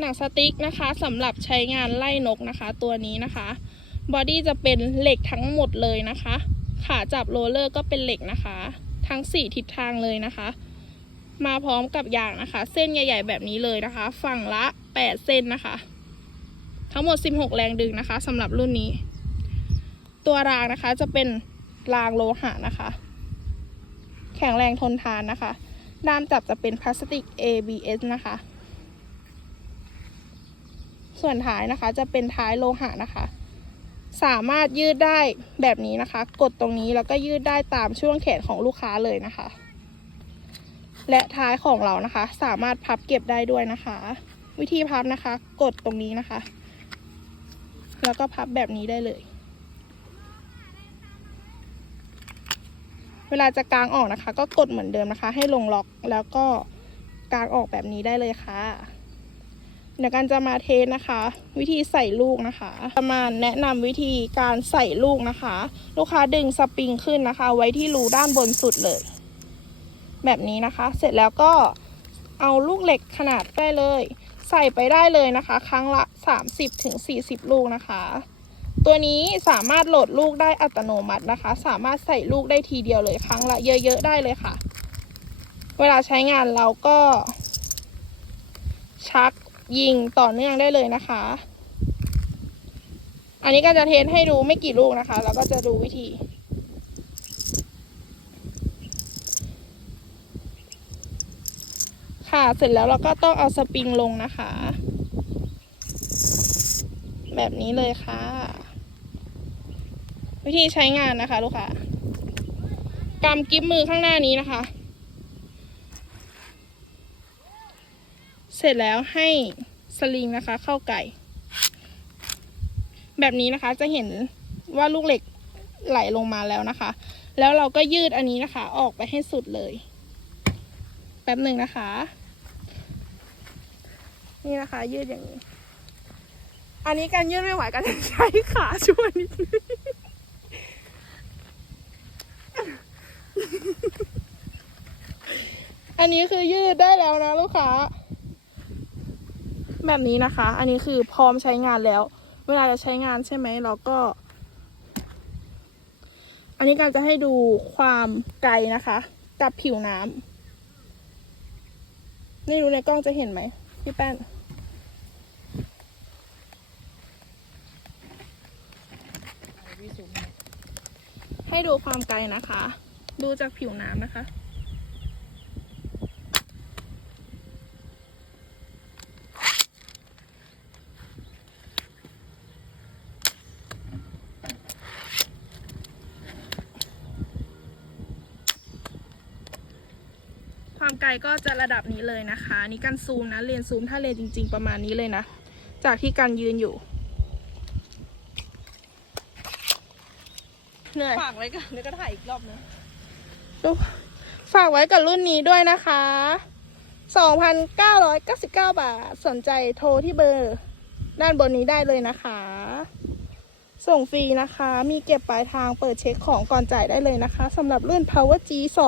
หนังสติ๊กนะคะสำหรับใช้งานไล่นกนะคะ ตัวนี้นะคะบอดี้จะเป็นเหล็กทั้งหมดเลยนะคะ ขาจับโรลเลอร์ก็เป็นเหล็กนะคะ ทั้ง 4 ทิศทางเลยนะคะ มาพร้อมกับยางนะคะ เส้นใหญ่ๆแบบนี้เลยนะคะ ฝั่งละ 8 เส้นนะคะ ทั้งหมด 16 แรงดึงนะคะสำหรับรุ่นนี้ ตัวรางนะคะจะเป็นรางโลหะนะคะ แข็งแรงทนทานนะคะ ด้ามจับจะเป็นพลาสติก ABS นะคะ ส่วนท้ายนะคะ จะเป็นท้ายโลหะนะคะ สามารถยืดได้แบบนี้นะคะ กดตรงนี้แล้วก็ยืดได้ตามช่วงแขนของลูกค้าเลยนะคะ และท้ายของเรานะคะ สามารถพับเก็บได้ด้วยนะคะ วิธีพับนะคะ กดตรงนี้นะคะ แล้วก็พับแบบนี้ได้เลยเวลาจะกางออกนะคะ ก็กดเหมือนเดิมนะคะ ให้ลงล็อกแล้วก็กางออกแบบนี้ได้เลยค่ะ เดี๋ยวกันจะมาเทสนะคะ วิธีใส่ลูกนะคะจะมาแนะนำวิธีการใส่ลูกนะคะ ลูกค้าดึงสปริงขึ้นนะคะ ไว้ที่รูด้านบนสุดเลย แบบนี้นะคะ เสร็จแล้วก็เอาลูกเหล็กขนาดได้เลย ใส่ไปได้เลยนะคะ ครั้งละ 30-40ถึง40ลูกนะคะ ตัวนี้สามารถโหลดลูกได้อัตโนมัตินะคะ สามารถใส่ลูกได้ทีเดียวเลยครั้งละเยอะๆได้เลยค่ะ เวลาใช้งานเราก็ชัก ยิงต่อเนื่องได้เลยนะคะ อันนี้ก็จะเทสให้ดูไม่กี่ลูกนะคะ แล้วก็จะดูวิธี ค่ะเสร็จแล้วเราก็ต้องเอาสปริงลงนะคะ แบบนี้เลยค่ะ วิธีใช้งานนะคะ ลูกค้ากำกิ๊บมือข้างหน้านี้นะคะ เสร็จแล้วให้สลิงนะคะ เข้าไก่ แบบนี้นะคะจะเห็นว่าลูกเหล็กไหลลงมาแล้วนะคะ แล้วเราก็ยืดอันนี้นะคะ ออกไปให้สุดเลย แป๊บหนึ่งนะคะ นี่นะคะ ยืดอย่างนี้ อันนี้การยืดไม่ไหวกันใช้ขาช่วยนิดนึงอันนี้คือยืดได้แล้วนะลูกค้า แบบนี้นะคะ อันนี้คือพร้อมใช้งานแล้ว เวลาจะใช้งานใช่ไหมเราก็ อันนี้การจะให้ดูความไกลนะคะ กับผิวน้ำไม่รู้ในกล้องจะเห็นไหมพี่แป้นให้ดูความไกลนะคะ ดูจากผิวน้ำนะคะ ไกลก็จะระดับนี้เลยนะคะนี่กันซูมนะเลนซูมถ้าเลนจริง ๆ ประมาณนี้เลยนะ จากที่กันยืนอยู่เหนื่อยฝากไว้ก่อนเดี๋ยวก็ถ่ายอีกรอบนึงดูฝากไว้กับรุ่นนี้ด้วยนะคะ 2,999 บาท สนใจโทรที่เบอร์ ด้านบนนี้ได้เลยนะคะ ส่งฟรีนะคะ มีเก็บปลายทางเปิดเช็คของก่อนจ่ายได้เลยนะคะสำหรับรุ่น Power G2